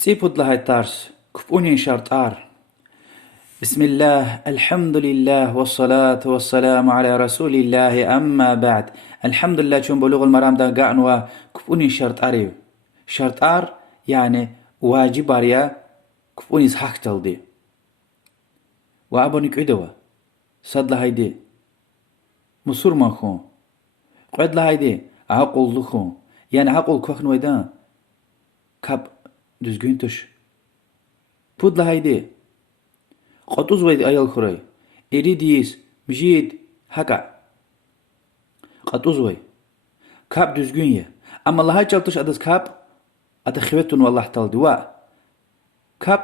تيبود لهاي تارس كفوني شرطار. بسم الله الحمد لله والصلاة والسلام على رسول الله أما بعد. الحمد لله شون بلوغ المرام دا قعنوا كفوني شرطاري. شرطار يعني واجب عليا كفوني صحاك تلدي وأبوني كعدوا صد لهايدي مصور ماخون قعد لهايدي عقل لخون يعني عقل كوخن ويدان كاب düzgün بود لهايدي قطوز ويد أيال خوري إريديس مجيد هكا قطوز وي كاب düzgün أما الله جلتش أدس كاب أتخوتون والله تالدي كاب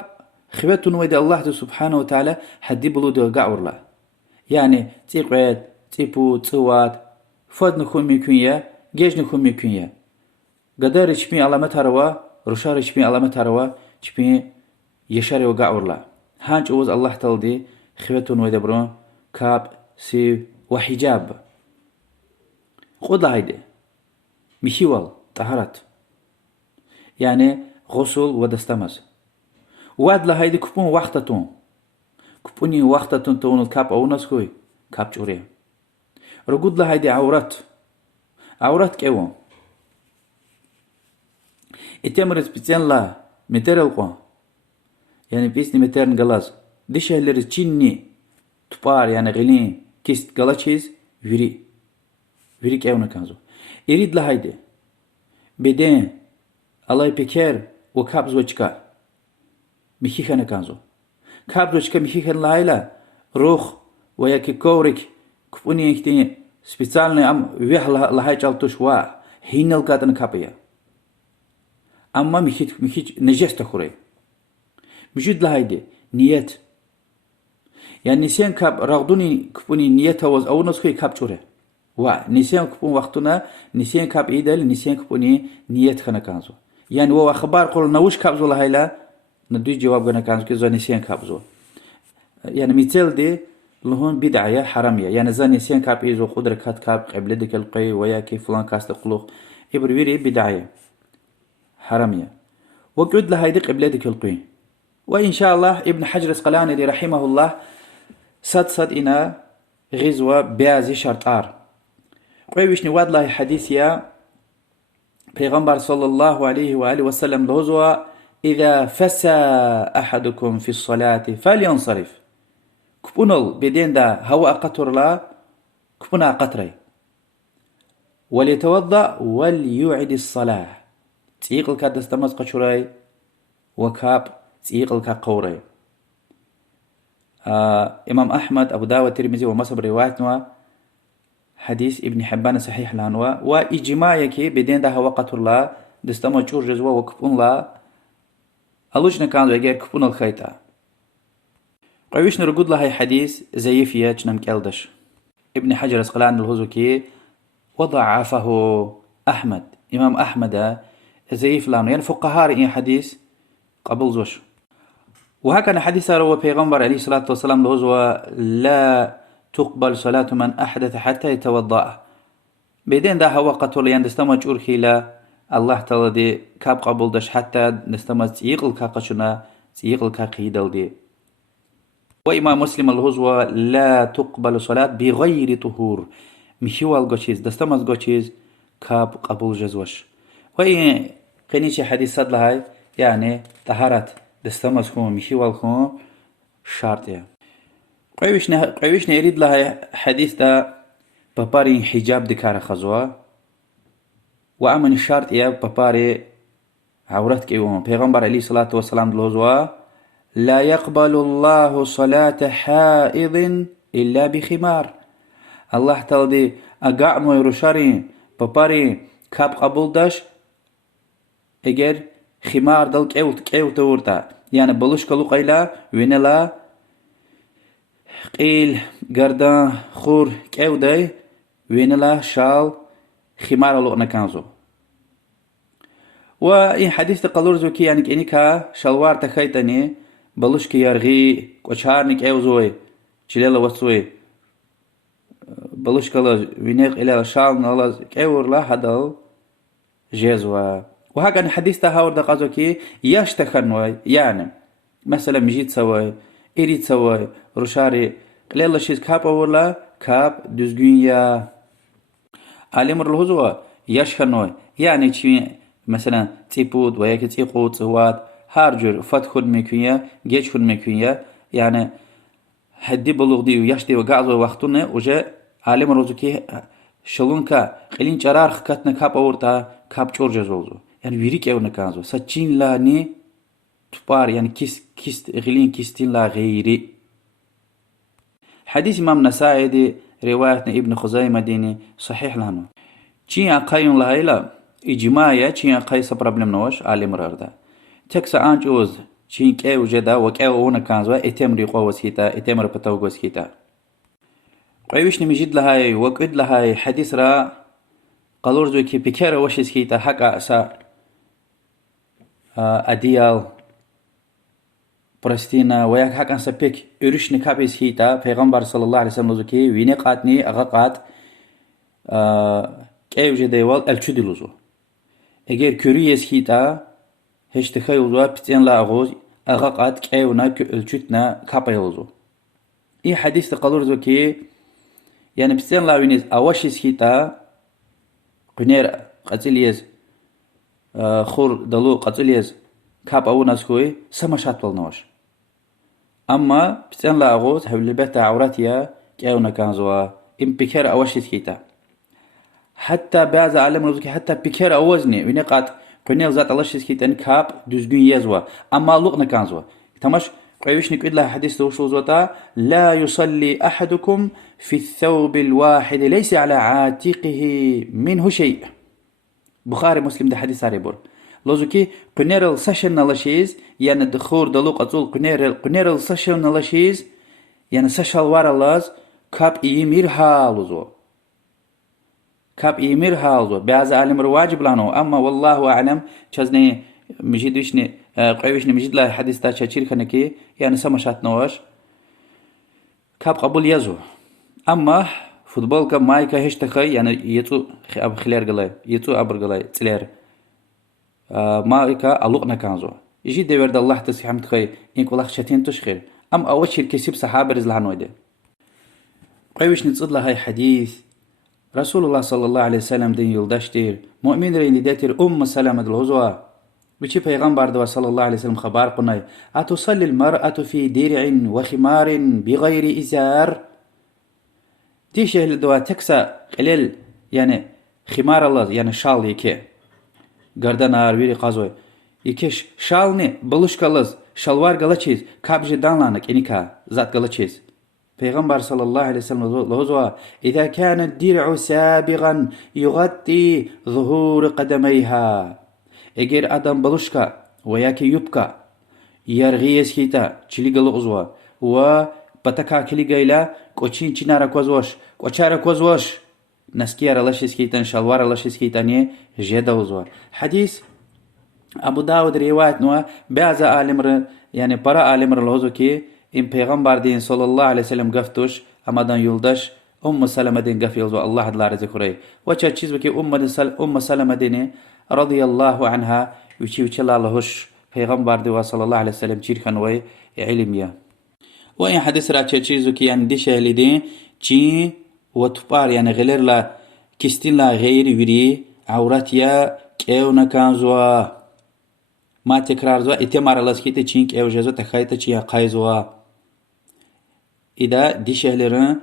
خوتون ويد الله سبحانه وتعالى حدي بلود وقعور له يعني تيقعد تيبو تسوات فاد نخون ميكون جيج نخون ميكون قدر چپين علامة هروا رشار چپين علامة هروا چپين يشاري وقعور له هانج اوز الله تالدي خوتون ويد برون كاب سيف وحجاب خود هايدي مشيوال طهارت يعني غسل ودستمز واد لهايدي كبون وقتتون كبوني وقتتون تون الكاب او نسكوي كاب جوري رقود لهايدي عورات كيوان اتمرز بيتين لا متر القوان يعني بيسني مترن غلاز ديش هلرز چيني تبار يعني غلين كيست غلاچيز ويري كيونا كانزو اريد لهايدي بدين الله بكر وكابز وچكا ميخيخنا كانزو كابز وچكا ميخيخن لايلا روخ وياكي كوريك كفوني اكتين специальный ам вех лахай чалтуш ва хинел катан капия أما ميخيت نجست خوري مجد لهايدي نيت يعني نسيان كاب رغدوني كبوني نيت هوز أو نسخي كاب شوري نسيان كبون وقتنا نسيان كاب إيدال نسيان كبوني نيت خنا كانزو يعني هو أخبار قول نوش كاب زو لهايلا ندوي جواب غنا كانزو كيزو نسيان كاب زو يعني مثال دي لهون بدعية حرامية يعني زان نسيان كاب إيزو قدر كات كاب قبل ديك القي ويا كيف فلان كاست قلوق إبرويري بدعية حرامية وقعد لهايدي قبل ديك القي وإن شاء الله ابن حجر العسقلاني رحمه الله صد إنا غزوة بيازي شرطار قويش نواد الله حديثيا پیغمبر صلى الله عليه وآله وسلم لهزوة إذا فسى أحدكم في الصلاة فلينصرف كبونل بدين دا هوا قطر لا كبونا قطري وليتوضأ وليعد الصلاة تيقل كدستمز قشوري وكاب تيقل كقوري إمام أحمد أبو داود الترمذي ومصب روايتنا حديث ابن حبان صحيح لانوا وإجماعك بدين ده وقت الله دستما جور جزوا وكبون لا ألوجنا كانوا يجير كبون الخيطة قويش نرقود لهاي حديث زيفية جنم كالدش ابن حجر العسقلاني الهزوكي وضعفه أحمد إمام أحمد زيف لانوا يعني فقهاء إن حديث قبل زوش وهكذا حديث روى پیغمبر عليه الصلاة والسلام لهزوا لا تقبل صلاة من أحدث حتى يتوضأ بعدين ده هو قتل يندستمج أرخيلا الله تعالى دي كاب قبول دش حتى نستمج تيقل كاقشنا تيقل كاقيدل دي وإمام مسلم الهزوة لا تقبل صلاة بغير طهور مشيوال قوشيز دستمج قوشيز كاب قبول جزوش وإن قنيش حديث صد لهاي يعني طهارت دستمج خون مشيوال خون شرط قويش نريد لها حديث دا بباري حجاب دكار خزوا وأمن الشرط يا بباري عورت كيوم پیغمبر عليه الصلاة والسلام دلوزوا لا يقبل الله صلاة حائض إلا بخمار الله تعالى أقع ميروشاري بباري كاب قبول داش اگر خمار دل كيو تورتا يعني بلوش كلو قيلا وينلا قيل قردان خور كيو داي وينلا شال خمار لغنا كانزو وإن حديث تقلور زوكي يعني كإنكا شلوار تخيطني بلوش كي يرغي كوشارني كيو زوي چليلا وصوي بلوش كلا وينيق إلى شال نالا كيور لا هدل جيزوا وهكذا حديث تهاور دقازو كي ياش تخنوي يعني مثلا مجيت سوي إريد سوي روشاري قليل شيز كاب ولا كاب düzgün يا علمر الهزوة ياش خنوي يعني شي مثلا تيبود وياك تيقود سوات هارجر فتخد ميكويا جيش خد ميكويا يعني هدي بلوغ دي وياش دي وقعزو وقتنا وجا عالم الهزو كي شلونكا قلين جرار خكتنا كاب أورتا كاب جورجا زوزو يعني ويريك ايو نكازو ساتشين لا ني تبار يعني كيست غلين كيستين لا غيري حديث إمام نسائي دي روايتنا ابن خزيمة ديني صحيح لانو چين اقايون لهايلا إجماعية چين اقاي سبرابلم نوش عالم راردا تكسا آنج اوز چين كيو جدا وكيو اونا كانزوا اتم ريقو وسكيتا اتم ربطوغ وسكيتا قويش نمجد لهاي وقد لهاي حديث را قالور زوي كي بكير وش سكيتا حقا أسا أديال برستينا وياك حق أنسا بيك إرش نكابي سكيتا پیغمبر صلى الله عليه وسلم كي ويني قاتني أغاقات كيو جديوال ألچو دلوزو اگر كوري سكيتا هش تخيوزوا بتين لا أغوز أغاقات كيونا ألچوتنا كابا يلوزو إي حديث قالور زوي كي يعني بتين لا وينيز أوش سكيتا قنير قتليز خور دلو قتليز كاب أو ناسكوي سمشات بالنوش أما بتن لا أغوز حول البيت عوراتيا كأونا كانزوا إم بكير أوش سكيتا حتى بعض عالم رزقي حتى بكير أوزني ونقاط قنير ذات الله سكيتا كاب دزجون يزوا أما لقنا كانزوا تماش قيوش نقول لها حديث دوشو زوتا لا يصلي أحدكم في الثوب الواحد ليس على عاتقه منه شيء بخاري مسلم ده حديث عريبور لوزوكي قنيرل ساشن نلاشيز يعني دخور دلوق أطول قنيرل ساشن نلاشيز يعني ساشال وارلاز كاب إيمير هالوزو كاب إيمير هالوزو بعض عالم رواجب لانو أما والله أعلم چزني مجيدوشني قويشني مجيد لا حديث تا چاچير خنكي يعني سمشات نواش كاب قبول يزو أما فوتبول كا مايكا هش تخي يعني يتو أب خلير قلاي يتو أبر قلاي تلير مايكا ألوقنا كانزو يجي ديورد الله تسي حمد خي إنك والله شتين تشخير أم أول شيء الكسب صحابة رزلها نويدة قويش نتصد لهاي حديث رسول الله صلى الله عليه وسلم دين يلدشتير مؤمن رين ديتر سلامة الهزوة بشي پیغمبر دوا صلى الله عليه وسلم خبار قناي أتصلي المرأة في درع وخمار بغير إزار ديشه الدوا تكسا قليل يعني خمار الله يعني شال يكي گردن آرویری قازوی یکیش شال نه بلوش کلاز شلوار گلا چیز کابج دانلانک اینکا زات گلا چیز پیغمبر صلی الله علیه وسلم لهزوا إذا كان الدرع سابغا يغطي ظهور قدميها اگر آدم بلوشكا وياكي يبكا يرغيس كيتا چلی گلا غزوا و بتكا كلي گيلا کوچين چنارا کوزوش کوچارا کوزوش نسكير الله شيسكيتان شلوار الله شيسكيتاني جدا وزوا حديث أبو داود رواية نوا بعض عالم يعني برا عالم الهزو كي إن پیغمبر دين صلى الله عليه وسلم قفتوش أما دان يلدش سلمة دين قف يلزو الله دلار ذكري وچا چيز بكي سلمة دين رضي الله عنها وچي لهش پیغمبر دي صلى الله عليه وسلم چير خنوي علمية وإن حديث را چيز كي يعني دي شهلي دين چي وتبار يعني غير لا كستين لا غير وري عوراتيا كيونا كانزوا ما تكرار زوا اتمار الله سكيت چينك او جزو تخايتا چيا قايزوا إذا دي شهلرن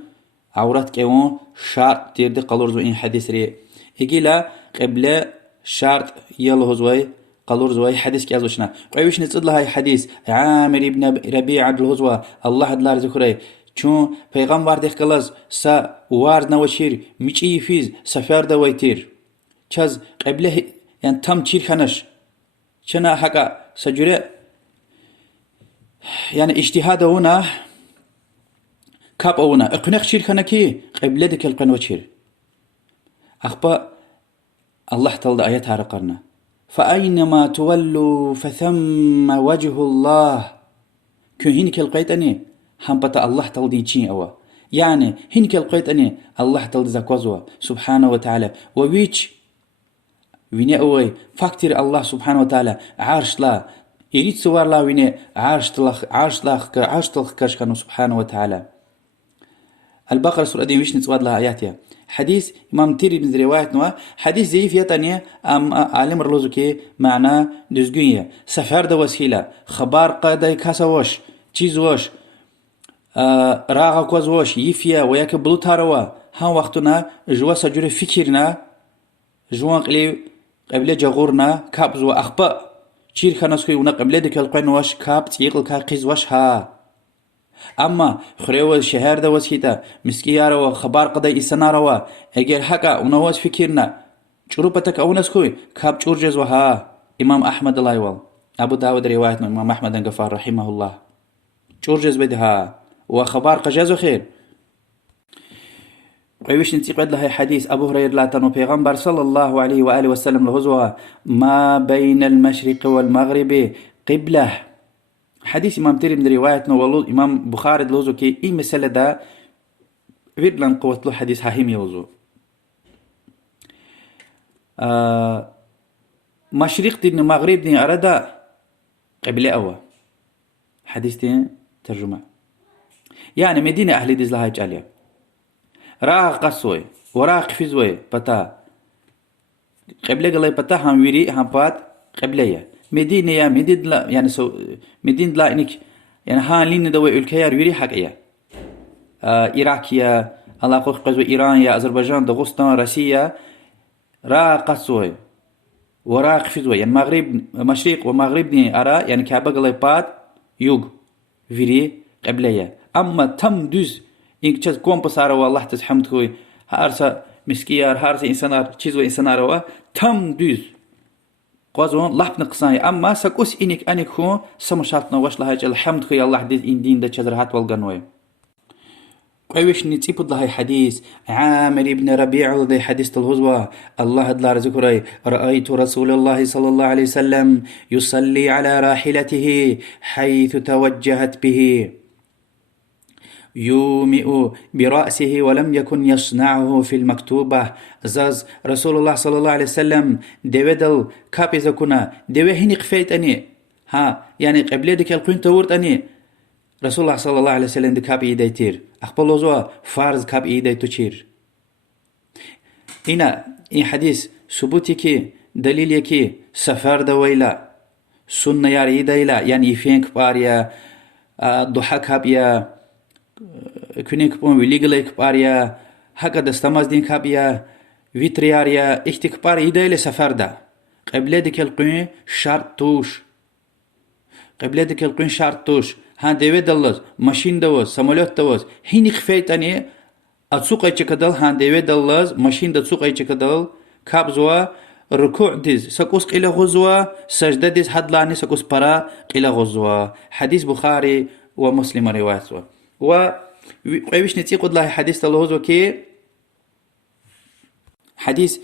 عورات كيون شرط تيرد قلورزو إن حديث ري إجيلا قبل شرط يلهزوي قلورزوي حديث كازوشنا قويش نتصد لهاي حديث عامر ابن ربيع عبد الهزوا الله دلار ذكري چون پیغمبر دیخ کلاز سا وارد نوشیر میچی فیز سفر دوایتیر چز قبله يعني تم چیر خنش چنا حقا سجره يعني اجتهاد هنا كاب هنا اقنق چیر خنکی قبله ديك القنوة چیر اخبا الله تعالى آيات هارقرنا فأينما تولوا فثم وجه الله كهينك القيتني هم بتا الله تلدي چين أوا يعني هنك القيت أني الله تلدي زكوزوا سبحانه وتعالى وويش ويني اوي فاكتير الله سبحانه وتعالى عرش لا يريد سوار لا ويني عرش تلخ كرشكانو سبحانه وتعالى. البقرة سورة دي ويش نتواد لها آياتها. حديث إمام تيري من رواية نوا حديث زيف يتانية عالم رلوزو كي معنى دزگوية سفر دا وسيلة خبار قادة كاسا وش چيز وش راغا كوز وش يفيا وياك بلوتاروا ها وقتنا جوا سجور فكرنا جوان قبل جغورنا كابز وأخبا چير خانسكوي ونا قبل دك القين وش كاب تيقل كاقيز وش ها اما خريوه شهر دا وسيتا مسكيارا و خبار قدا إسانارا و اگر حقا ونواز فكرنا چروبتك اونسكوي كاب چورجز وها امام احمد الله يوال ابو داود روايتنا امام احمد انقفار رحمه الله چورجز بدها وخبار قجاز خير قيوش نتيقد لها حديث ابو هريرة لاتنو پیغمبر صلى الله عليه وآله وسلم لهزوها ما بين المشرق والمغرب قبله. حديث إمام تيري من روايتنا والله إمام بخاري دلوزو كي إي مسألة دا فيرلان قوة له حديث هاهم يوزو مشرق دين مغرب دين أردا قبل أوا حديث دين ترجمة يعني مدينة أهل ديز لها جالية راه قصوي وراه قفزوي بتا قبل قلي بتا هم ويري هم بات قبلية مدينة يا مدينة لا يعني مدينة لا إنك يعني هان لين دوي الكيار ويري حقيقة عراق يا الله قل قزو إيران يا أذربيجان دغستان روسيا را قصوي ورا قفزوي يعني مغرب مشرق ومغرب ني أرا يعني كعبة قليبات يوغ ويري قبلية أما تم دوز إنك تشز كومبس أرا والله تسحمد كوي هارسا مسكيار هارسا إنسانار تشيزو إنسانار تم دوز قازون لحب نقصاني أما سكوس إنك أنك هو سمشاتنا وش لهاج الحمد خي الله ديز إن دين دا تشذرهات والقنوي قويش نتيبد لهاي حديث عامر ابن ربيع ذي حديث الهزوة الله دلار ذكري رأيت رسول الله صلى الله عليه وسلم يصلي على راحلته حيث توجهت به يومئ برأسه ولم يكن يصنعه في المكتوبة زاز رسول الله صلى الله عليه وسلم دل كابيزا كنا هني قفيت أني ها يعني قبل ديك القين تورت أني رسول الله صلى الله عليه وسلم دكاب إيدي تير أقبل وزوا فارز كاب إيدي تشير إن حديث ثبوتي دليل كي سفر دويلا سنة يار إيدي لا يعني يفينك باريا ضحى كابيا كونيك بون وليغليك باريا حقا دستماز دين كابيا فيترياريا اختكبار إيدي لسفر دا قبل ديك القين شرط توش ها ديوه دلز ماشين دوز سمولوت دوز هيني خفيتاني اتسوق ايچه كدل ها ديوه دلز ماشين دا تسوق ايچه كدل كابزوا ركوع ديز سكوس قيلة غزوة سجدة ديز حدلاني سكوس برا قيلة غزوة حديث بخاري ومسلم روايته وقيوش نتيقود الله حديث الغزوة كي حديث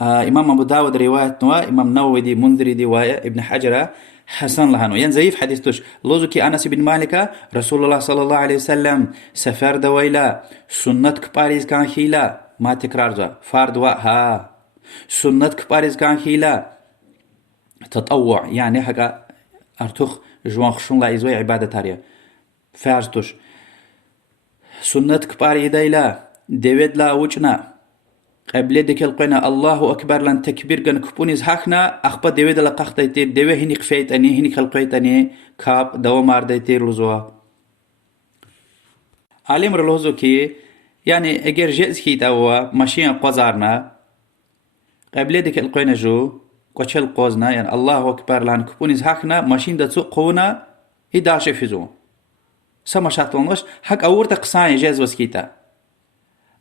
إمام أبو داود رواية نوا إمام نووي دي منذري دي ابن حجر حسن لهانو يعني زيف حديث توش لوزو كي أنس بن مالك رسول الله صلى الله عليه وسلم سفر دويلا سنة كباريز كان خيلا ما تكرار زا فرد ها سنة كباريز كان خيلا تطوع يعني حقا أرتوخ جوان خشون لا إزوي عبادة تاريا فرز توش سنة كباري دايلا ديويد لا وجنا قبل ديك القنا الله أكبر لن تكبير جن كبونيز هاكنا أخبا ديويد لا قخت يتير ديوه هني قفيت أني هني خلقيت أني كاب دو مار يتير لزوا علم رلوزو كي يعني أجر جئز كي دوا ماشين قزارنا قبل ديك القنا جو قشل قوزنا يعني الله أكبر لن كبونيز هاكنا ماشين دتسوق قونا هداش فيزو سما شاتلنش حق أورت قصاي جاز وسكيتا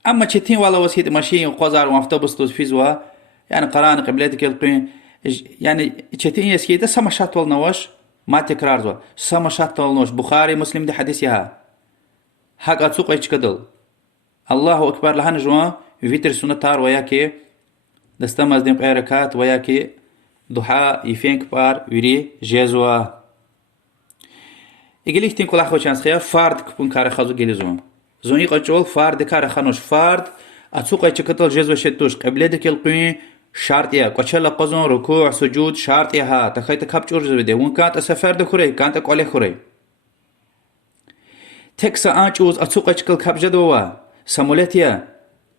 أما تشتين والله وسيت ماشين قزار وأوتوبوس توز فيزوا يعني قران قبلتك القين يعني تشتين يسكيتا سما شاتلنوش ما تكرار زوا سما شاتلنوش بخاري مسلم دي حديثها حق أتسوق إيش كدل الله أكبر لهن جوا فيتر سنة تار وياكي دستماز دين قيركات وياكي ضحى يفينك بار ويري جازوا إجليك تين كل أخوة شانس خيا فرد كبون كار خازو جلزوم زوني قتول فرد كار خانوش فرد أتسوق أي شكل جزء شتوش قبل ذلك القين شرط يا قشلا قزون ركوع سجود شرط يا ها تخيت كاب جورج بده وان كانت سفر دخوري كانت قولي خوري تكسا انچوز اتسوقچكل كاب جدوا سمولتيا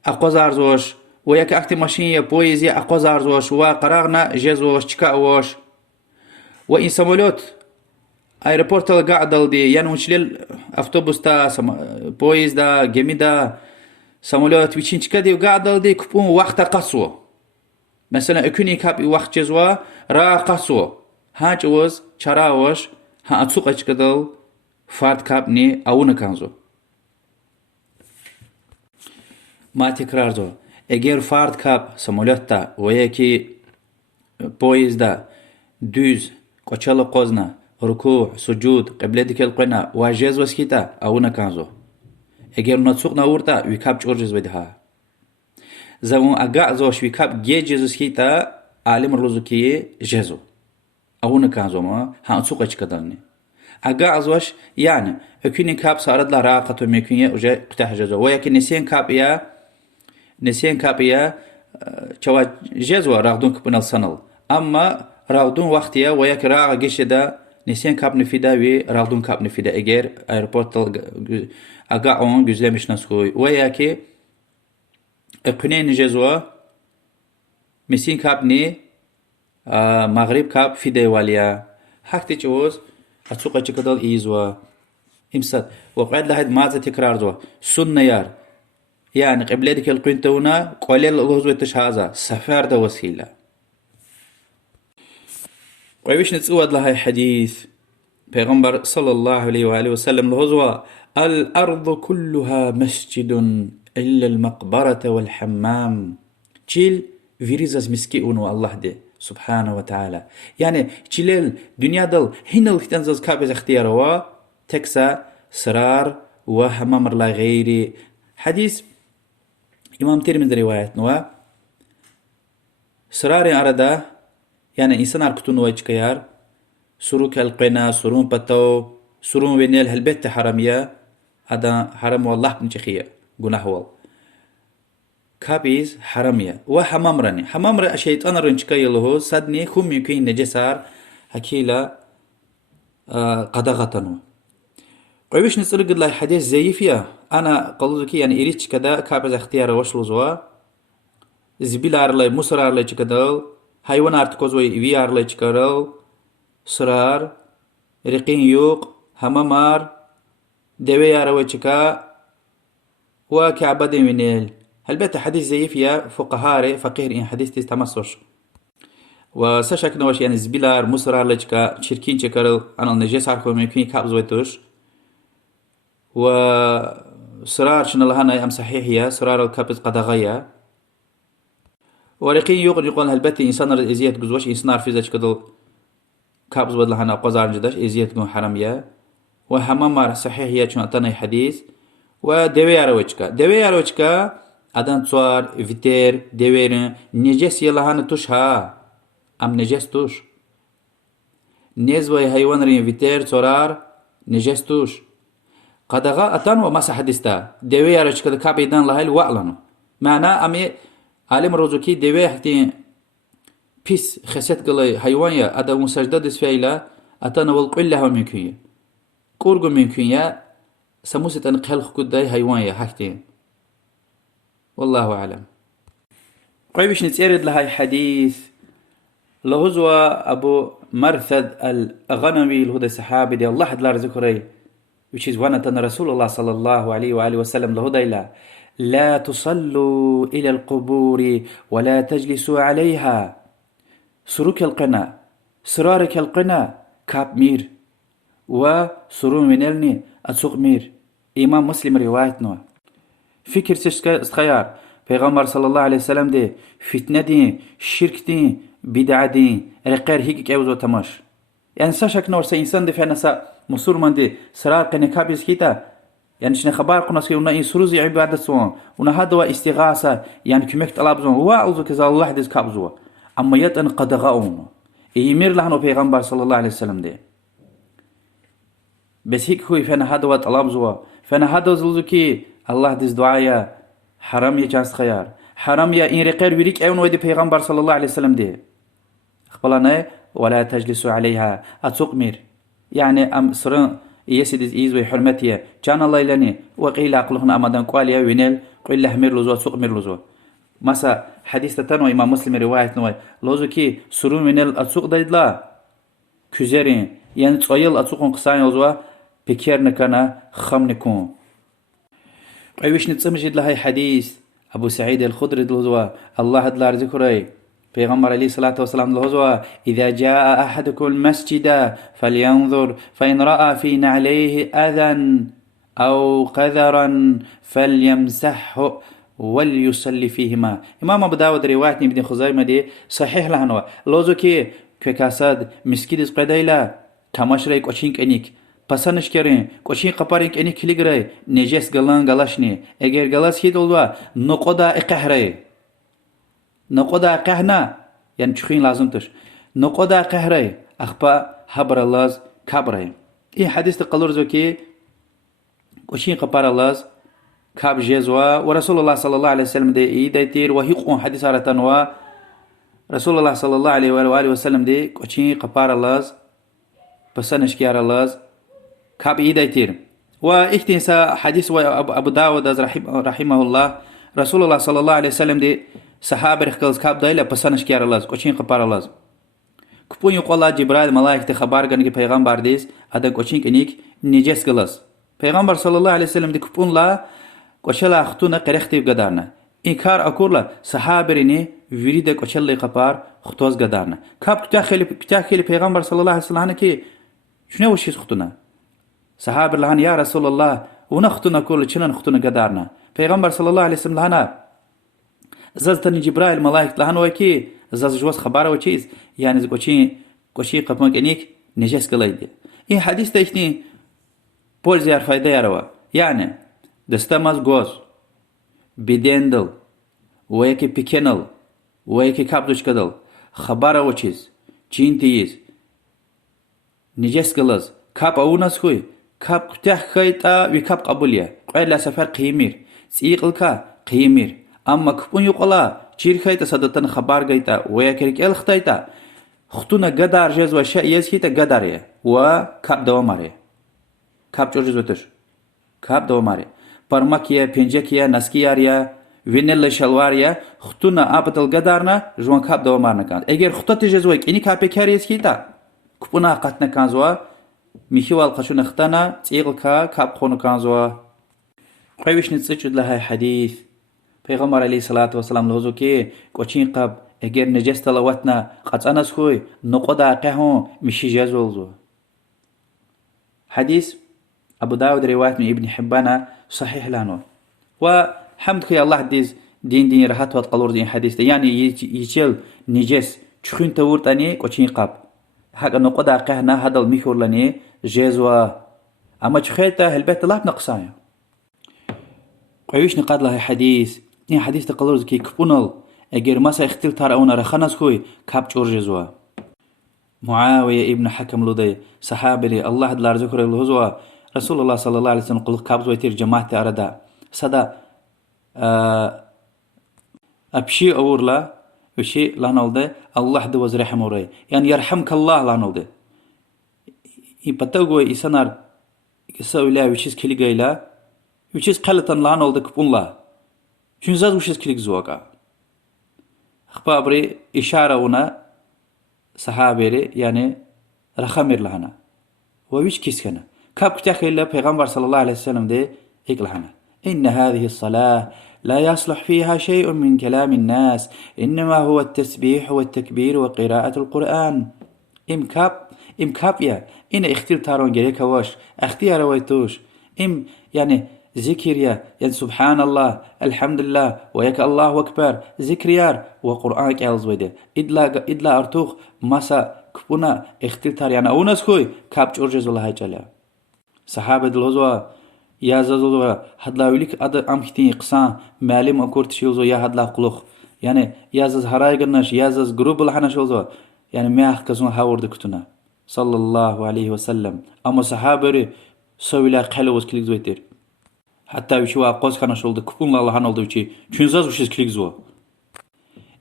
اقوزارزوش وياك اكتي ماشين بويزي اقوزارزوش وقراغنا جزوش چكاوش وإن سمولوت аэропорт قاعدلدي يعني وشلل автобус تا بويز دا جيمي دا سمولوت ويشينش كدي وقاعدلدي كبون وقت قصوه مثلا اكوني كاب وقت جزوا را قصوه هاج وز چراوش ها اتسوق كدل فرد كاب ني اون كانزو ما تكرار زو اگر فرد كاب سمولوت تا وياكي بويز دا دوز قچلو قوزنا ركوع سجود قبلتك القنا واجز وسكيتا او نكانزو اگر نتسوق نورتا ويكاب جورجز بدها زون اقا زوش ويكاب جيجز وسكيتا عالم الرزوكي جزو او نكانزو ما هنسوق اشكدلني اقا زوش يعني اكيني كاب صارت لا راقه ميكينيا وجا قتاح جزو ولكن نسين كاب يا تشوا جزو راغدون كبنال سنل اما راغدون وقتيا وياك راغ جيشدا نسيان كاب نفيدا وي راغدون كاب نفيدا اگر ايربورت اقا اون güzlemiş نسخوي وياكي اقنين جزوا مسين كاب ني مغرب كاب فيدا واليا حكتي جوز اتسوق چكدل ايزوا امسد وقعد لهاد ماذا تكرار زوا سنة يار يعني قبلتك القنتونا قليل الغزوة تشهازا سفر دا وسيلة ويش نتسود لهاي حديث پیغمبر صلى الله عليه وآله وسلم الغزوة الأرض كلها مسجد إلا المقبرة والحمام جيل فيريزاز مسكيون والله دي سبحانه وتعالى يعني جيل دنيا دل هنا الكتنزاز كابز اختياروا تكسا سرار وحمام لا غيري حديث إمام ترمذي رواية نوا سرار أردا يعني إنسان أركتون ويجكيار سروك القنا سرون بتو سرون وينيل هالبيت حرامية هذا حرام والله بنجخية جناح وال كابيز حرامية وحمام رني حمام رأي شيطان رنجكي له صدني خم يمكن نجسار هكيلا قدغتنو قويش نسأل قد لا حديث زي فيها أنا قلت يعني إريتش كذا كابيز اختيار وشلو زوا زبيلار لي مسرار لي كذا حيوان ارتكوزوي ويار لچكارل سرار رقين يوق همامار دوي ياروي چكا وكعبد منيل هل حديث زي فيها فقهاري فقير إن حديث تستمسوش وسشك نوش يعني زبيلار مسرار لچكا شركين چكارل أنا النجيس عاركو ممكن كابزويتوش وسرار شنو لهانا أم صحيحية سرار الكابز قدغية ورقين يقول هالبتي إنسان إزيت جزوش إنسان في ذاك كده كابز بدل هنا قزار جداش إزيت جو حرامية وحمام مار صحيح هي شو أتاني حديث ودوي أروجكا أدان صار فيتر دويرن نجس يلا هنا توشها أم نجس توش نزوي حيوان رين فيتر صار نجس توش قدغا أتان وما حديثتا دوي أروجكا كابيدان لهاي وعلنو معنى أمي عالم روزوكي دوي حتى بيس خسيت قلي حيوانيا أدا مسجدة دس فعلا أتانا والقل لها ممكنية كورغو ممكنية سموسة أن قلق كداي حيوانيا حكتين والله أعلم قريبش نتسيرد لهاي حديث لهزوة أبو مرثد الغنوي الهدى الصحابي دي الله حد لا رزقري which is one أن رسول الله صلى الله عليه وآله وسلم لهدى لا تصلوا إلى القبور ولا تجلسوا عليها سروك القنا سرارك القنا كاب مير وسرور منلني أتسوق مير إمام مسلم روايتنا فكر استخيار پیغمبر صلى الله عليه وسلم دي فتنة دي شرك دي بدعة دي رقير هيك اوزو تماش يعني ساشك نورس إنسان دي فعنا مسلمان دي سرار قنا كابيس كيتا يعني شنو خبر قناة سيونا إن سروزي عبادة سوان ونهدوا استغاثة يعني كمكت ألابزون وأعوذ كذا الله ديز كابزوا أما يتن قد غاون يمير لهنو پیغمبر صلى الله عليه وسلم دي بس هيك هو فانا هدوا ألابزوا فانا هدوا زلزو كي الله ديز دعايا حرام يجاز خيار حرام يا إن رقير ويريك أون ودي پیغمبر صلى الله عليه وسلم دي خبلانه ولا تجلسوا عليها أتسقمير يعني أم سرن يسيدز إيز وحرمتيا كان الله لني وقيل عقلهن أمدن قاليا وينال قيل لهمير لزو أتسقمير لزو مسا حديث تنو إمام مسلم رواية نوي لوزو كي سرون وينال أتسق دايدلا كوزيرين يعني تصويل أتسقون قصان يوزوا بكير نكنا خم نكون قيوش نتسمجد لهاي حديث أبو سعيد الخدري دلوزوا الله دلار ذكري پیغمبر عليه الصلاة والسلام دلوزوا إذا جاء أحدكم المسجد فلينظر فإن رأى في نعليه أذى أو قذرا فليمسحه وليصلي فيهما إمام أبو داود رواية ابن خزيمة دي صحيح لهنوا لوزو كي كاساد مسكيدس قدايلا تماشريك وشينك أنيك پسنش کرین کوشی قپارین اینی کلیگره نجس گلان گلاشنی اگر گلاس هید oldu نقدا قهره نقدا قهنا yani çıkın lazımdır نقدا قهره اخبا حبر الله كبره این حدیث قلورزو کی کوشی قپار الله كاب جزوا ورسول الله صلى الله عليه وسلم دي ايدتير وهيقون حديث ارتن و رسول الله صلى الله عليه واله وسلم دي کوشی قپار الله پسنش کیار الله كاب إيدايتير واحتنسا حديث أبو داود رحمه الله رسول الله صلى الله عليه وسلم دي صحابة رخلص كاب دايلا بسانش كيار الله كوشين قبار الله كبون يقول الله جبرائيل ملائكة خبار غنك پیغمبر ديس هذا كوشين كنيك نجس غلص پیغمبر صلى الله عليه وسلم دي كبون لا كوشلا اختونا قرختي بقدارنا این کار اکورلا صحابرینی ویرید كوشلا قبار خطوز قدارنا كاب كتاخيل پیغمبر صلى الله عليه وسلم كي شنو وش يسختنا صحابر لهان يا رسول الله ونختنا كل چنن ختنا قدارنا پیغمبر صلى الله عليه وسلم لهنا زلتني جبرائيل ملائكة لهان وكي زز جوز خباره وچيز يعني زكوشي قبمك انيك نجس قليد این حديث تايشني بول زيار فايدة ياروا يعني دستماز غوز بدندل ويكي بيكنل ويكي كابدوش كدل خباره وچيز چين تيز نجس قلز كاب اوناس خوي كاب كتاح خيطا وكاب قبوليا قيل سفر قيمير سيقلكا قيمير اما كبون يقلا چير خيطا صدتن خبار غيطا ويكريك الختايتا ختونا قدار جز وشا يزكيتا قداريا وكاب دواماري كاب جورجز وتر كاب دواماري برمكيا پنجكيا نسكياريا وينل شلواريا ختونا ابتل قدارنا جوان كاب دوامارنا كانت اگر خطت جزوك اني كاب كاري يزكيتا كبونا قاتنا كانزوا ميخوال قشون اختنا تيغلكا كاب خونو كانزوا قويش نتسجد لها حديث پیغمبر عليه الصلاة والسلام لوزو كي كوچين قب اگر نجس تلواتنا قطعنا سخوي نقودا قهون مشي جازولزو حديث أبو داود رواية من ابن حبانا صحيح لانو وحمد خي الله ديز دين رهات واتقلور دين حديث يعني يجل نجس چخين تورتاني كوچين قب حق نقدا قهنا هذا الميخور لني جزوا اما تخيلتا هلبت لاب نقصايا قويش نقاد لها حديث ني حديث تقلوز كي كبونل اگر مسا اختل تار اونا رخناس خوي كاب چور جزوا معاوية ابن حكم لدي صحابري الله دلار ذكر الهزوا رسول الله صلى الله عليه وسلم قل كاب زويتير جماعة أردا صدا أبشي أورلا وشي لانولده الله ده وز رحم وري يعني يرحمك الله لانولده يبتغوا يسنار يسويلا وشيز كليغايلا وشيز قلتن لانولده كبونلا شنزاز وشيز كليغ زوغا اخبابري اشاره ونا صحابري يعني رخمر لهنا وويش كيسكنا كاب كتاخيلا پیغمبر صلى الله عليه وسلم ده اقلهنا ان هذه الصلاه لا يصلح فيها شيء من كلام الناس إنما هو التسبيح والتكبير وقراءة القرآن إم كاب يا إن اختير تارون جريك واش اختيار ويتوش يعني ذكر يعني سبحان الله الحمد لله ويك الله أكبر ذكر يار وقرآن كالز ويده إدلا أرتوخ مسا كبونا اختير تار يعني أونس خوي كاب جورجز الله جل صحابة الهزوا يا زازو هدلا وليك أد أمختين قصان معلم أكورت شيلزو يا هدلا قلوخ يعني يا زاز هراي قرناش يا زاز جروب لحنا شيلزو يعني ما يحكزون هاورد كتنا صلى الله عليه وسلم أما صحابري سويلا قلوز كليك زويتر حتى وشوا قوس خنا شولد كفون الله هنولد وشي چون زاز وشيز كليك زو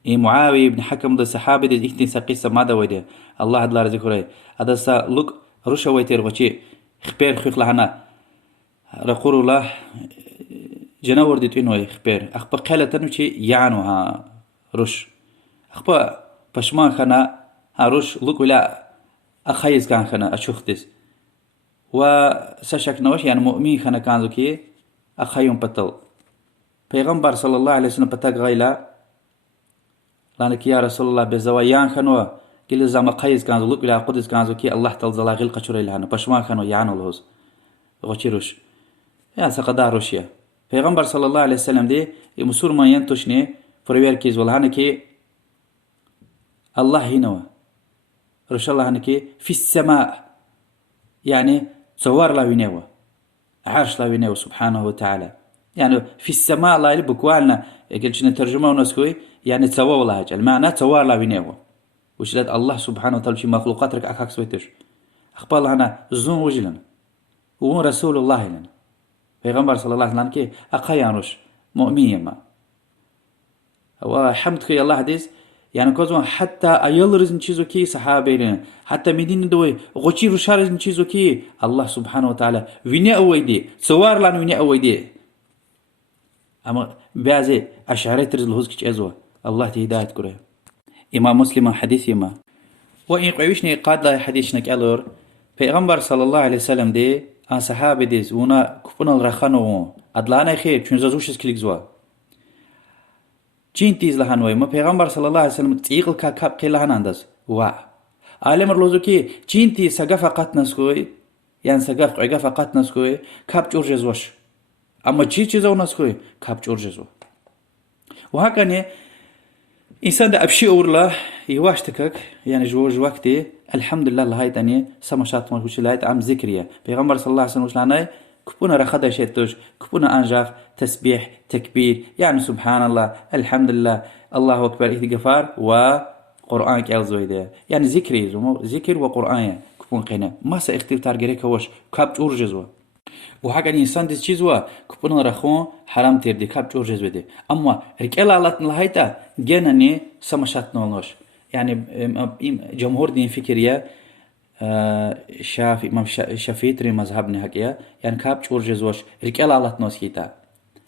معاوية بن حكم ده صحابي دي إختي سقيسة ما دا ويدي الله دلار ذكره هذا سا لوك رشا ويتير وشي خبير خيخ لهنا رقول الله جناور دي توينو خبير أخبا قيلة تنوشي يعنو ها رش أخبا بشمان خنا ها رش لوك ولا أخيز كان خنا أشوخ ديس وسشك نوش يعني مؤمن خنا كان ذكي أخيون بطل پیغمبر صلى الله عليه وسلم بتاق غيلا لانك يا رسول الله بزويان خنوا كل زما قيز كان لوك ولا قدس كان ذكي الله تعالى زلا غيل قشوري لهنا بشمان خنوا يعنو لهوز غوشيروش يا سقدار روشيا پیغمبر صلى الله عليه وسلم دي مسور ما ينتشني فروير كيز والهانا كي الله هنا رش الله هنا كي في السماء يعني صور لا وينيوه عرش لا وينيوه سبحانه وتعالى يعني في السماء لا يلبك والنا قلت شنو ترجمه ونسكوي يعني تسوى والله المعنى تصور لا وينيوه وش الله سبحانه وتعالى شي مخلوقات رك اكاك سويتش اخبار الله هنا زون وجلنا ورسول الله لنا پیغمبر صلى الله عليه وسلم كي اقيانوش مؤمن ما وحمدك يا الله حديث يعني كوزون حتى ايلرزن چيزو كي صحابه لنا حتى مدين دوي غوچي روشارزن چيزو كي الله سبحانه وتعالى ويني اويدي سوار لان ويني اويدي اما بعضي اشعري ترز الهوزكش ازوا الله تهدايت كره امام مسلم حديث ما وإن قيوشني قاد لا حديثنك ألور پیغمبر صلى الله عليه وسلم دي أن صحابة ديز ونا كفنا الرخانو أدلانا خير چون زوشش كليك زوا چين تيز لهانوي ما پیغمبر صلى الله عليه وسلم تيقل كاب قيلهان انداز وا عالم رلوزو كي چين تي سقف قط نسكوي يعني سقف عقف قط نسكوي كاب جورج زوش أما چيزو نسكوي كاب جورج زوا وهكذا إنسان ده أبشي أورلا يواشتكك يعني جوج وقتي الحمد لله الله هايتاني سمشات ما وش لايت عم ذكريا پیغمبر صلى الله عليه وسلم وش لاناي كبونا رخدا شيتوش كبونا أنجاف تسبيح تكبير يعني سبحان الله الحمد لله الله أكبر إهتغفار وقرآن كالزويدة يعني ذكر وقرآن كبون قينا ما سأختير تارجريك وش كابت أورجزوا وحاجة إنسان دي چيزوا كبونا رخون حرام تيردي كاب جورج زويدي أما رجال على لهايتا جنني سمشات نولوش يعني جمهور دين فكرية شاف إمام شافعي تري مذهبنا هكيا يعني كاب جورج زوش رجال على نوسكيتا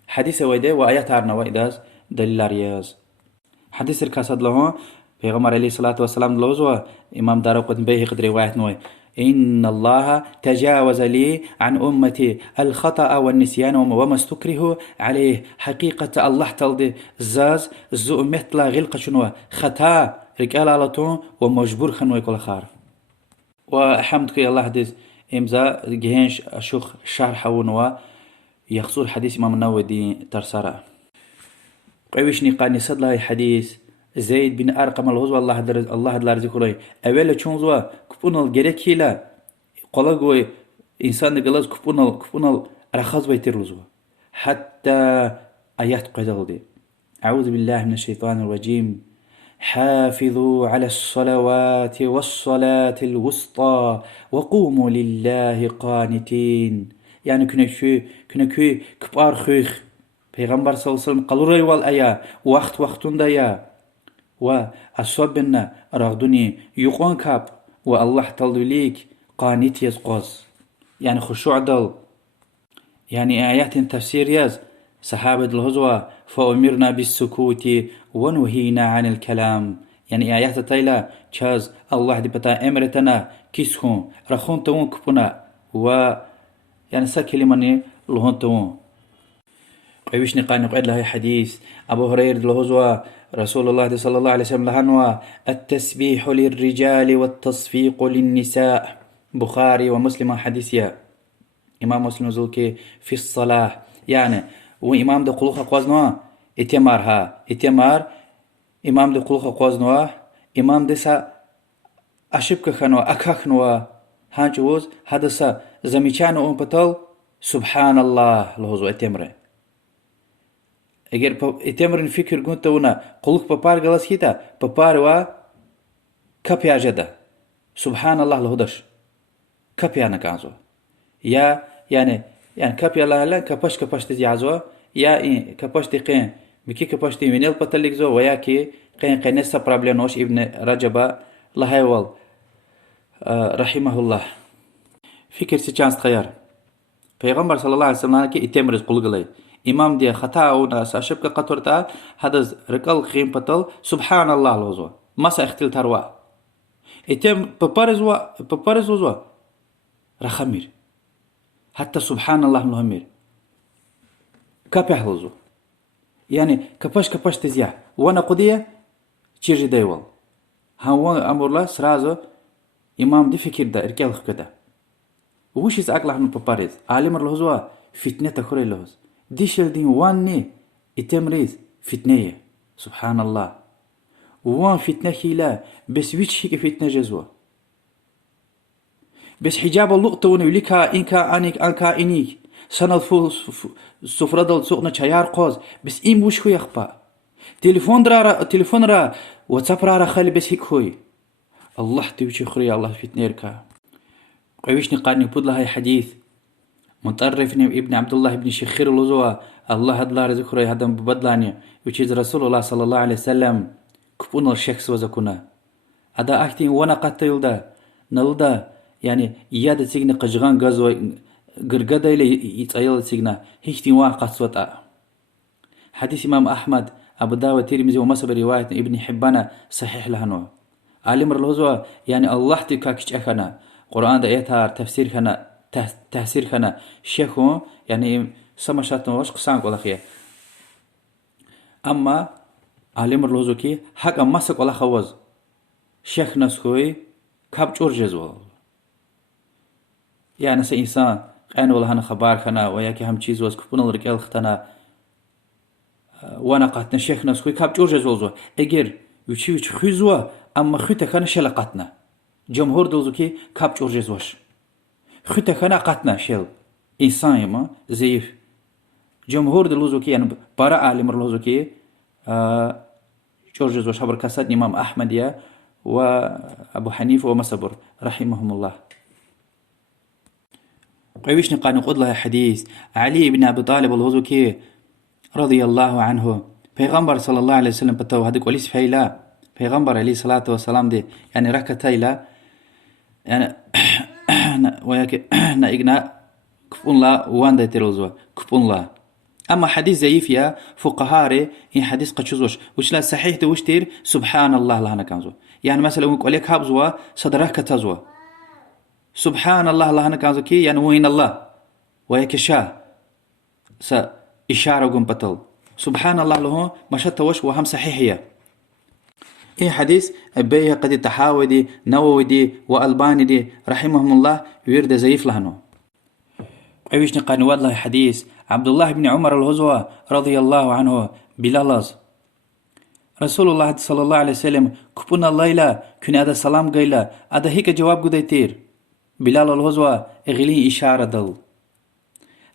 حديث ويده وآيات عرنا وإداز دليل رياض حديث الكاسد له پیغمبر عليه الصلاة والسلام لوزوا إمام دارقطني به قدر رواية نوي إن الله تجاوز لي عن أمتي الخطأ والنسيان وما استكره عليه حقيقة الله تلدي زاز زو مثل غلق شنو خطأ رجال على طون ومجبور خنوي كل خار وحمدك يا الله حديث إمزا جهنش أشوخ شرح ونوا يخصو حديث إمام النووي دي ترسرة قويشني قاني صد الله حديث زيد بن أرقم الغزو الله دلار ذكره أولا چونزوا كفونال جريكيلا قلاقوي إنسان دقلاز كفونال رخاز بيترلزوا حتى آيات قيدل دي أعوذ بالله من الشيطان الرجيم حافظوا على الصلوات والصلاة الوسطى وقوموا لله قانتين يعني كنا كبار خيخ پیغمبر صلى الله عليه وسلم قالوا ريوال آيا وقتون دايا وأصبنا رغدني يقون كاب والله تلدليك قانت يزقوز يعني خشوع دل يعني آيات تفسير يز صحابة الهزوة فأمرنا بالسكوت ونهينا عن الكلام يعني آيات تايلا چاز الله دي بتا امرتنا كيسهم رخون تون كبنا و يعني سا كلمة لهون تون قيوش نقاني قيد لها حديث أبو هريرة الهزوة رسول الله صلى الله عليه وسلم لهنوا التسبيح للرجال والتصفيق للنساء بخاري ومسلم حديثيا إمام مسلم زوكي في الصلاة يعني وإمام دي قلوخة قوزنوا اتمار إمام دي قلوخة قوزنوا إمام دي سا أشبك خنوا أكاخنوا هانجوز هذا سا زميچان بطل سبحان الله لهزو اتمره اگر اتمرن فکر گونتا ونا قلوك بپار غلاس كيتا بپار و كپيا جدا سبحان الله لهدش كپيا نكازو يا يعني كپيا لا كپش تزي عزو يا كپش تقين بكي كپش تي وينيل بطلق زو ويا كي قنصة проблемош ابن رجب لهايول رحمه الله فكر سيچانس خيار پیغمبر صلى الله عليه وسلم كي اتمرز قلقلي امام دي خطا او ناس اشبك قطرتا هذا ركل خيم بطل سبحان الله لوزو مسا اختل تروا اتم ببارزوا رخمير حتى سبحان الله مهمير كابح لوزو يعني كباش تزيع وانا قضية تشيجي دايول هاو امر الله سرازو امام دي فكر دا اركال خكدا وش از اقلع من ببارز عالم الهزوا فتنة تخوري لهز دي شلدين واني اتمريز فتنية سبحان الله وان فتنة خيلا بس ويش هيك فتنة جزوة بس حجاب اللقطة ونوليكا انكا انيك سنة سفرة دل سوقنا چايار قوز بس این وش خوي اخبا تليفون را واتساب را خالي بس هيك خوي الله توجي خري الله فتنيركا قويشني قارني بود لهاي حديث مطرف ابن عبد الله ابن شخير الوزوة الله هدلا رزقري هدم ببدلاني وچيز رسول الله صلى الله عليه وسلم كبون الشخص وزكونا ادا اكتين وانا قطة يلدا نلدا يعني يادة سيغني قجغان غزوة قرقادا إلي يتأيل سيغنا هيشتين واقع سوطا حديث امام احمد ابو داود تيرمزي ومصب رواية ابن حبانا صحيح لهنو عالم الوزوة يعني الله تكاكش اخنا قرآن دا ايتار تفسير خنا شيخو يعني سمشاتنا وش قسان قولا خيه اما عالم الوزو كي حق مسك ولا خوز شيخ نسخوي كاب جورجز وال يعني سي انسان قان ولا هنا خبار خنا وياكي هم چيز وز كفون الرجال ختنا وانا قاتنا شيخ نسخوي كاب جورجز والزو اگر وچي خيزوا اما خيته كان شلقتنا جمهور دوزو كي كاب جورجز وش خيته كان قاتنا شل انسان يما زيف جمهور دلوزو كي يعني برا عالم الوزو كي جورجز وش خبر كاسات امام احمد يا وابو حنيفه ومصبر رحمهم الله قويش نقاني قد لها حديث علي بن ابي طالب الوزو كي رضي الله عنه پیغمبر صلى الله عليه وسلم بتو هدك وليس فيلا پیغمبر عليه الصلاة والسلام دي يعني ركتايلا يعني وياك نايقنا كفون لا وان داي تيروزوا كفون لا اما حديث زيف يا فقهاري هي حديث قتشوش وش لا صحيح ده وش تير سبحان الله لهنا كانزو يعني مثلا نقول لك هابزوا صدرك كتزوا سبحان الله لهنا كانزو كي يعني وين الله وياك شا س اشاره قم بطل سبحان الله له مشت وش وهم صحيحيه إيه حديث بيه قد التحاودي نووي وألباني دي رحمهم الله ويرد زيف لهنو عيوش نقان والله حديث عبد الله بن عمر الهزوة رضي الله عنه بلالز رسول الله صلى الله عليه وسلم كبنا الليلة كن هذا سلام قيلة هذا هيك جواب قد يتير بلال الهزوة اغلي إشارة دل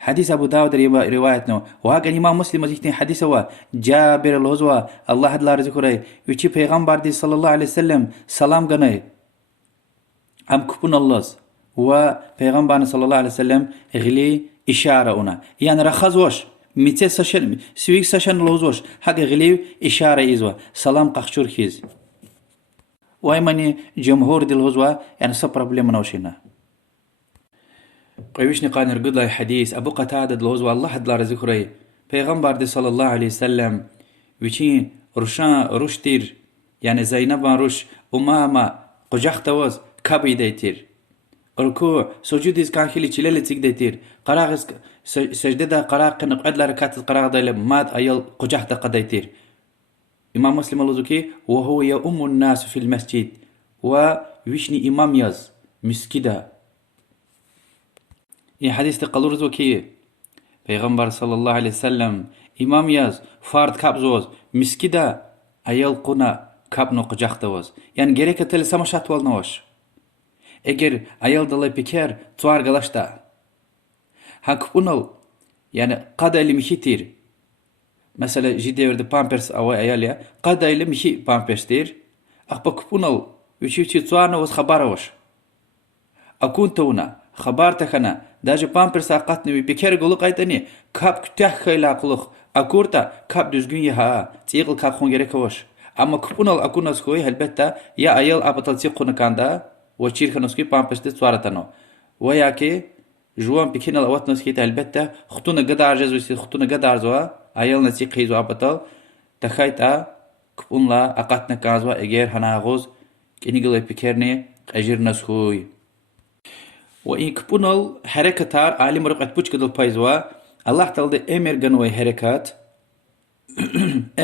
حديث أبو داود روايتنا وهكذا الإمام مسلم وزيكتين حديث هو جابر الهزوة الله هدلا رزقه يوچي پیغمبر دي صلى الله عليه وسلم سلام غني هم كبون الله و پیغمبر صلى الله عليه وسلم غلي إشارة اونا يعني رخزوش ميتي سشن سويك سشن الهزوش حق غلي إشارة إزوا سلام قخشور خيز وايماني جمهور دي الهزوة يعني سب problem نوشينا قويش نقان رقد له حديث أبو قتادة الهزوة الله هدلا رزقه پیغمبر دي صلى الله عليه وسلم وچين روشان روشتير يعني زينبان روش أماما قجاق توز كابي ديتير ركوع سجود كان خيلي چلالي تيك ديتير قراغ سجده دا قراغ نقعد لركات القراغ دا مات أيال قجاق دا قديتير إمام مسلم اللوزوكي وهو يؤم الناس في المسجد وويشني إمام يز مسكدا این حدیث تقلور زو کیه پیغمبر صلی الله علیه وسلم امام یاز فرد کاب زوز مسکیدا ایال قنا کاب نو قجاخته وز یعنی گرک تل سماشات ول نوش اگر ایال دلای پیکر توار گلاشتا هکونل yani قادايل مشيتير مثلا جدي ورد بامبرس او اياليا قادايل مشي بامبرستير اخبا كبونل وشي تسوانا وس خباروش اكون تونا خبرتك انا даже памперс акатны бекер голук айтани кап күтәх хайла кулук акурта кап дүзгүн яха цигыл кап хон керек ош اما كبونال اكونس خوي البته يا ايل ابطلتي قنكاندا وشير خنسكي بامبشت سوارتانو وياكي جوان بكينال اوتنس كيت البته خطونه قدار جزوسي خطونه قدار زوا ايل نسي قيزو ابطل تخايتا كبونلا اقاتنا كازوا اجير هناغوز كينيغل بيكيرني اجير نسخوي وإن كبونال حركتار عالم رقعت بوش كدل بايزوا الله تعالى امر جنوي حركات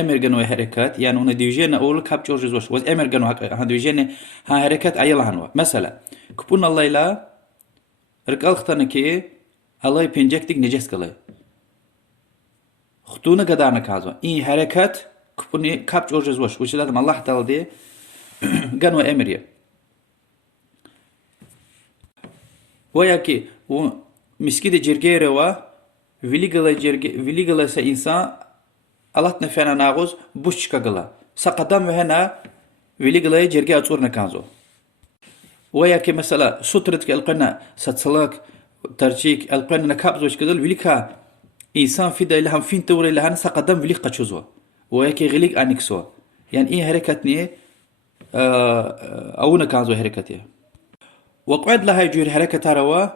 امر جنوي حركات يعني هنا ديجينا اول كاب جورج زوش واز امر جنو ها ديجينا ها حركات عيل هنوا مثلا كبون الله لا رقال ختنكي الله بينجكتك نجس كله ختونه قدارنا كازوا إن حركات كبوني كاب جورج زوش وش لازم الله تعالى جنو امريه وياكي و مسكيد جرجيره و فيليغلا سا انسان الله نفعنا ناغوز بوشكا غلا سقدام هنا فيليغلا جرجي اصورنا كانزو وياكي مثلا سوترتك القنا ستسلاك ترجيك القنا نكابزوش كدل فيليكا انسان فيدا لهم فين توري لهان سقدام فيليق قتشوزو وياكي غليق انكسو يعني ايه حركتني اونا كانزو حركتي وقعد لها يجور حركة روا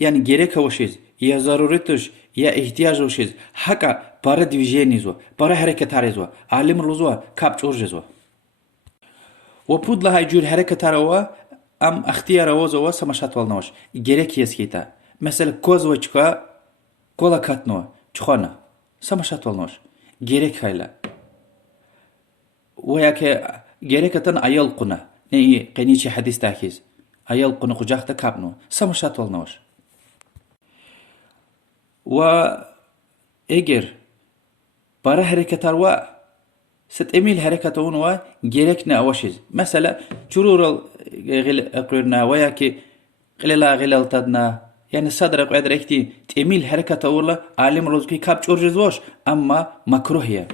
يعني جيرك وشيز يا ضرورتش يا احتياج وشيز حكا بارا ديفيجيني زو بارا حركة رزوا عالم الرزوا كاب جورج وبود لها يجور حركة روا ام اختيار وزوا سمشات والنوش جيرك يسكيتا مثلا كوز وچكا كولا كاتنو چخونا سمشات والنوش جيرك هايلا وياك جيركتن ايال قنا ني قنيشي حديث تاكيز ايال قنا قجاختا كابنو سمشات والنوش و اگر برا حركة روا ستأميل حركة ونوا جيركنا اوشيز مثلا جرور اقرنا وياكي قللا غلال تدنا يعني صدر قدر اكتي تأميل حركة ولا عالم روزكي كاب جورجزوش اما مكروهية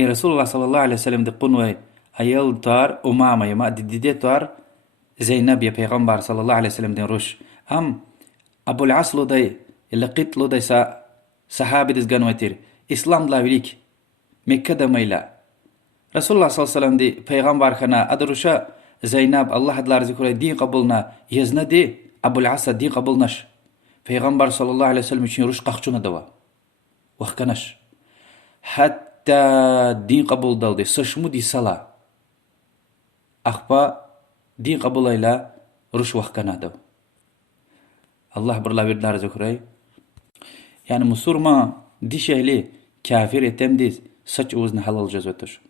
رسول الله صلى الله عليه وسلم دي قنوة ايال تار امامة يما دي تار زينب يا پیغمبر صلى الله عليه وسلم دين روش هم ابو العاص لو داي اللي قيت لو داي صحابي ديس غنوتير اسلام لا وليك مكه دميلا رسول الله صلى الله عليه وسلم دي پیغمبر خنا ادروشا زينب الله دلار ذكر دين قبولنا يزنا دي ابو العاص دين قبولناش پیغمبر صلى الله عليه وسلم شي روش قخچونه دوا وخكناش حتى دين قبول دالدي سشمو دي صلاه اخبا دين قبول لا روش وخكنا دو الله برلا بيردار ذكري يعني مسورما دي شهلي كافر يتمديز سچ وزن حلال جزوتش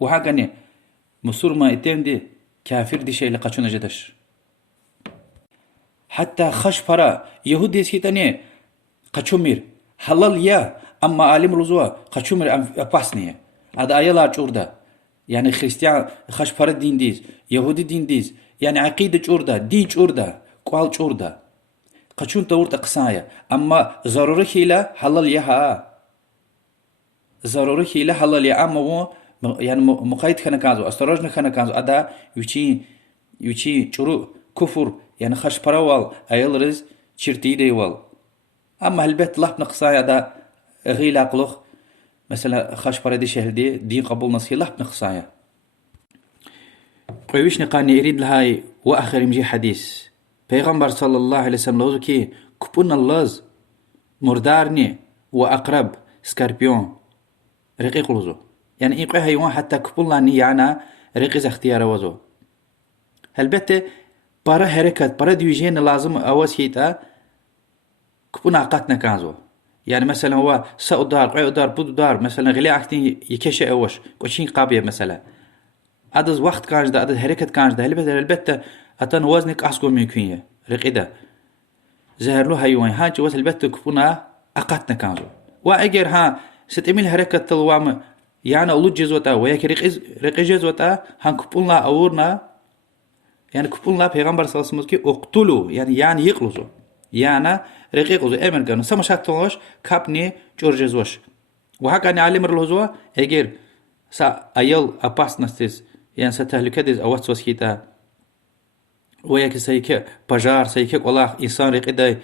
وحاجني مسورما يتمدي كافر دي شهلي قچون جدش حتى خش فرا يهودي سيتاني قچومير حلال يا اما عالم رزوا قچومير اباسنيه هذا ايلا چوردا يعني خريستيان خش فرا دين ديز يهودي دين ديز يعني عقيده چوردا دين چوردا قوال چوردا قچون تورت قصايا اما ضروري خيلا حلال يها ضروري خيلا حلال يا اما هو يعني مقايد خنا كانزو استراجنا خنا كانزو ادا يوچي چورو كفر يعني خش براوال ايل رز چرتي ديوال اما البيت الله نقصايا دا غيلا قلوخ مثلا خش برا دي شهر دي قبول نصي الله نقصايا قويش نقاني يريد لهاي واخر يمجي حديث پیغمبر صلى الله عليه وسلم لوزو كي كپون اللز مردارني وأقرب سكاربيون رقيق لوزو يعني إيقوي هيوان حتى كپون لاني يعني رقيز اختيار وزو هالبته برا حركات برا ديوجين لازم أواز هيتا كپون عقاتنا كانزو يعني مثلا هو سأو دار قوي دار بودو دار مثلا غلي عكتين يكشي أوش كوشين قابية مثلا عدد وقت كانش ده عدد حركات كانش ده هالبته أتن وزنك أسكو ميكوية رقيدة زهر له هايوين هاج وزن البت كفونا أقاتنا كانزو وأجر ها ستعمل حركة تلوام يعني أولو جزوتا وياك رقي جزوتا هان كفونا أورنا يعني كفونا پیغمبر صلى الله عليه وسلم اقتلوا يعني يقلزو يعني رقي قلزو أمن كانوا سمشات تلوش كابني جورجزوش وهكا نعلم الهزوة أجر سا أيل أباس نستيز يعني ستهلكدز أواتس وسكيتا وياك سيك بجار سيك والله إنسان رقيدة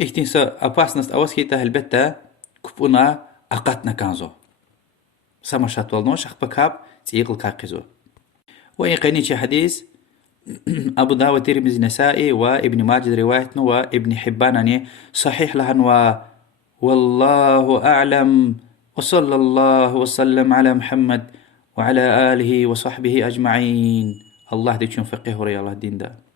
إختنسا أباسنس أوسكيتا هالبتا كفونا أقاتنا كانزو سمشات والنوش أخ بكاب تيقل كاقزو. وإن قينيتي حديث أبو داود ترمذي نسائي وابن ماجد روايتنا وابن حبان صحيح لهن والله أعلم وصلى الله وسلم على محمد وعلى آله وصحبه أجمعين. الله ديتشون فقه وريا الله دين دا.